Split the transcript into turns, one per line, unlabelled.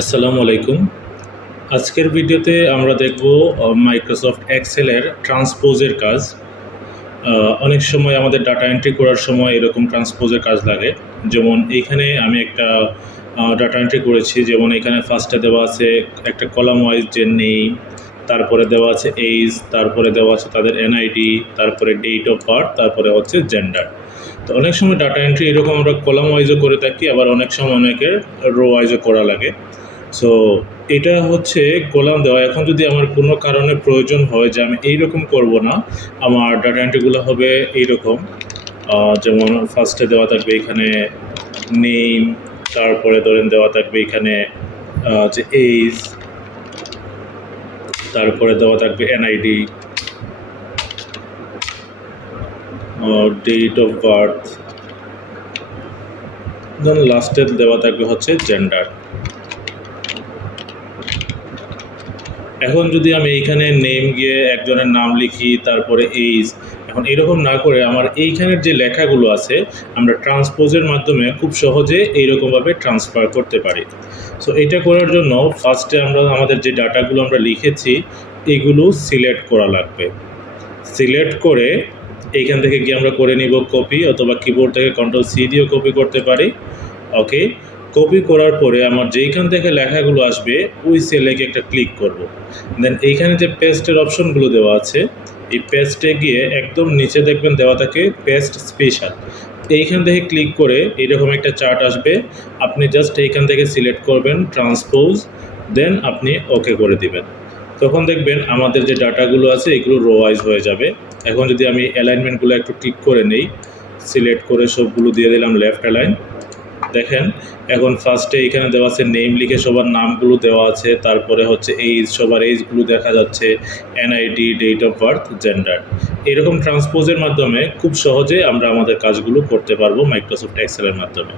আসসালামু আলাইকুম। আজকের ভিডিওতে আমরা দেখব মাইক্রোসফট এক্সেলের ট্রান্সপোজের কাজ। অনেক সময় আমাদের ডাটা এন্ট্রি করার সময় এরকম ট্রান্সপোজের কাজ লাগে। যেমন এইখানে আমি একটা ডাটা এন্ট্রি করেছি, যেমন এখানে ফার্স্টে দেওয়া আছে একটা কলাম ওয়াইজ যে নেই তারপরে দেওয়া আছে এইজ তারপরে দেওয়া আছে তাদের এনআইডি তারপরে ডেট অফ বার্থ তারপরে হচ্ছে জেন্ডার তো অনেক সময় ডাটা এন্ট্রি এরকম আমরা কলাম ওয়াইজও করে থাকি, আবার অনেক সময় অনেকের রো ওয়াইজও করা লাগে। সো এটা হচ্ছে কলাম দেওয়া। এখন যদি আমার কোনো কারণে প্রয়োজন হয় যে আমি এইরকম করব না, আমার ডাটা এন্ট্রিগুলো হবে এইরকম। যেমন ফার্স্টে দেওয়া থাকবে এখানে নেম তারপরে ধরেন দেওয়া থাকবে এখানে যে এইজ তারপরে দেওয়া থাকবে NID date of birth then লাস্টে দেওয়া থাকবে হচ্ছে জেন্ডার এখন যদি আমি এইখানে নেম গিয়ে একজনের নাম লিখি, তারপরে এইজ এখন এরকম না করে আমার এইখানের যে লেখাগুলো আছে, আমরা ট্রান্সপোজের মাধ্যমে খুব সহজে এইরকমভাবে ট্রান্সফার করতে পারি। সো এটা করার জন্য ফার্স্টে আমরা আমাদের যে ডাটাগুলো আমরা লিখেছি, এগুলো সিলেক্ট করা লাগবে। সিলেক্ট করে এইখান থেকে গিয়ে আমরা করে নিব কপি অথবা কিবোর্ড থেকে কন্ট্রোল সি দিয়েও কপি করতে পারি। ওকে কপি করার পরে আমার যেইখান থেকে লেখাগুলো আসবে, ওই সেলে গিয়ে একটা ক্লিক করব। দেন এইখানে যে পেস্টের অপশনগুলো দেওয়া আছে, এই পেস্টে গিয়ে একদম নিচে দেখবেন দেওয়া থাকে পেস্ট স্পেশাল এইখান থেকে ক্লিক করে এইরকম একটা চার্ট আসবে। আপনি জাস্ট এইখান থেকে সিলেক্ট করবেন ট্রান্সপোজ দেন আপনি ওকে করে দিবেন। তখন দেখবেন আমাদের যে ডাটাগুলো আছে, এগুলো রো ওয়াইজ হয়ে যাবে। এখন যদি আমি অ্যালাইনমেন্টগুলো একটু ক্লিক করে নেই সিলেক্ট করে সবগুলো দিয়ে দিলাম লেফট অ্যালাইন দেখেন, এখন ফার্স্টে এখানে দেওয়া আছে নেম লিখে সবার নামগুলো দেওয়া আছে, তারপরে হচ্ছে এইজ সবার এইজগুলো দেখা যাচ্ছে NID date of birth gender এরকম ট্রান্সপোজের মাধ্যমে খুব সহজে আমরা আমাদের কাজগুলো করতে পারব মাইক্রোসফট এক্সেলের মাধ্যমে।